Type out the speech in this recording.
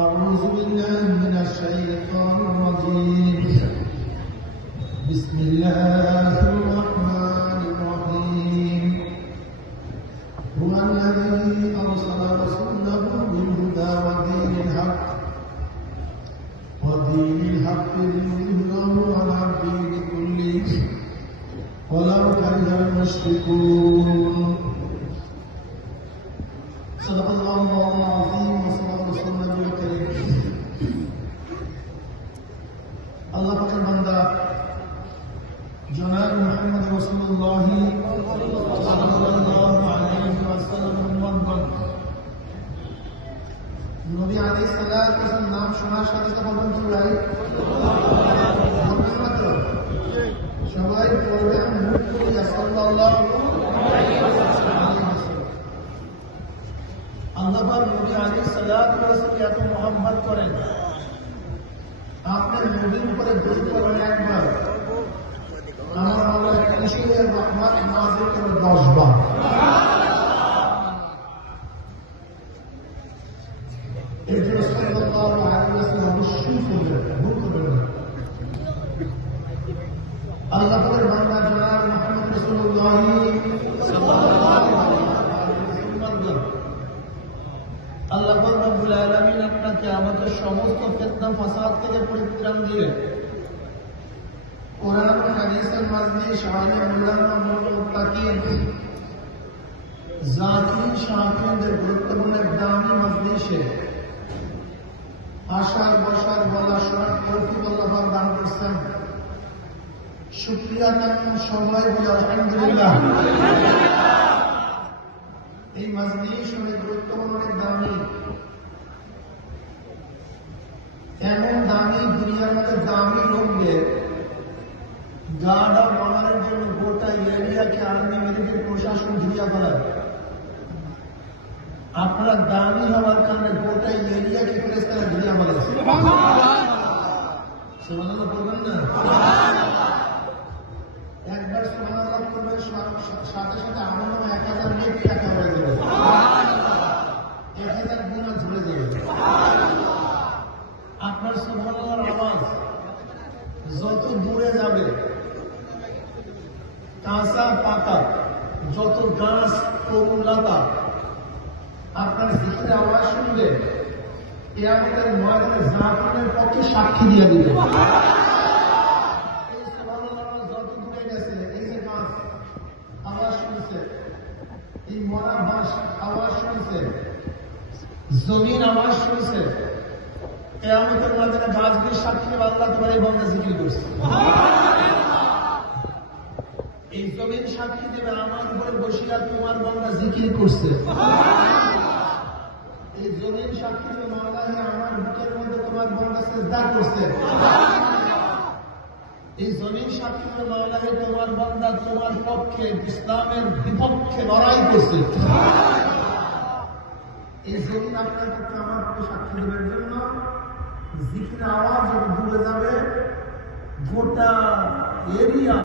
أعوذ بالله من الشيطان الرجيم. بسم الله الرحمن الرحيم. هو الذي أرسل رسوله بالهدى ودين الحق ليظهره على الدين كله ولو كره المشركون. صدق الله العظيم وصدق رسوله النبي الكريم. আল্লাহ পাকের বান্দা জনাব মুহাম্মদ রাসূলুল্লাহ সাল্লাল্লাহু আলাইহি ওয়াসাল্লামের উম্মত নবী আলাইহিস সালাতু ওয়াস সালাম নাম শোনার সাথে সাথে বলুন তো ভাই সবাই পড়বেন সাল্লাল্লাহু আলাইহি ওয়াসাল্লাম। আল্লাহ পাক নবী আলাইহিস সালাতু ওয়াস সালামকে এত মহব্বত করেন, আপনার নবীর উপরে দরুদ পড়েন একবার, আমার আল্লাহ কিসের রহমত নাযিল করে 10 বার। এই জন্য সাল্লাল্লাহু আলাইহি ওয়াসাল্লাম অবশ্যই করবেন, ভুল করবেন না। আল্লাহ পাকের বান্দা জনাব মুহাম্মদ রাসূলুল্লাহ সাল্লাল্লাহু আলাইহি ওয়াসাল্লাম, আল্লাহ পাক রব্বুল আলামিন আপনাকে আমাদের সমস্ত ফিতনা ফাসাদ থেকে পরিত্রাণ দিয়ে কোরআন ও হাদিসের মাধ্যমে শাহে উলামা মুত্তাকিন জাকির শাকিরদের গুরুত্বপূর্ণ দামি মজলিসে আশার বসার বলা শোনার তৌফিক আল্লাহ পাক দান করেছেন। শুকরিয়া তাকবীর সবাই বলে আলহামদুলিল্লাহ। এই মজলিস অনেক গুরুত্বপূর্ণ, অনেক দামি, এমন দামি, দুনিয়ার মধ্যে দামি লোকদের গার্ড অফ অনারের জন্য গোটা এরিয়াকে আর্মি মিলিটারি প্রশাসন ঘিরিয়া ফেলায়। আপনারা দামি হওয়ার কারণে গোটা এরিয়াকে ফেরেশতারা ঘিরিয়া ফেলাইছে। সুবহানাল্লাহ বলবেন না? একবার সুবহানাল্লাহ করবেন, সাথে সাথে আমার 1000 নেকি টাকা হয়ে যাবে, 1000 গুনাহ ঝরে যাবে। আপনার সুবহানাল্লাহর আওয়াজ যত দূরে যাবে, কাঁচা পাতা যত গাছ তরুলতা আপনার জিকিরের আওয়াজ শুনবে, কিয়ামতের ময়দানে জাহান্নামের পক্ষে সাক্ষী দিয়ে দিবে। এই সুবহানাল্লাহর আওয়াজ যত দূরে গেছে, এই যে গাছ আওয়াজ শুনছে, এই মরা বাঁশ আওয়াজ শুনছে, জমিন আওয়াজ শুনছে, কিয়ামতের ময়দানে গাছগুলির সাক্ষী দেবে, আল্লাহ তোমার এই বান্দা জিকির করছে। এই জমিন সাক্ষী দেবে, আমার উপরে বসিয়া তোমার বান্দা জিকির করছে। এই জমিন সাক্ষী দেবে, মাওলা আমার বুকের মধ্যে তোমার বান্দা সিজদা করছে। এই জমিন সাক্ষী দেবে, মাওলা তোমার বান্দা তোমার পক্ষে ইসলামের বিপক্ষে লড়াই করছে। এই জমিন আপনার পক্ষে আমার পক্ষে সাক্ষী দেবার জন্য জিকির আওয়াজ যত দূরে যাবে, গোটা এরিয়া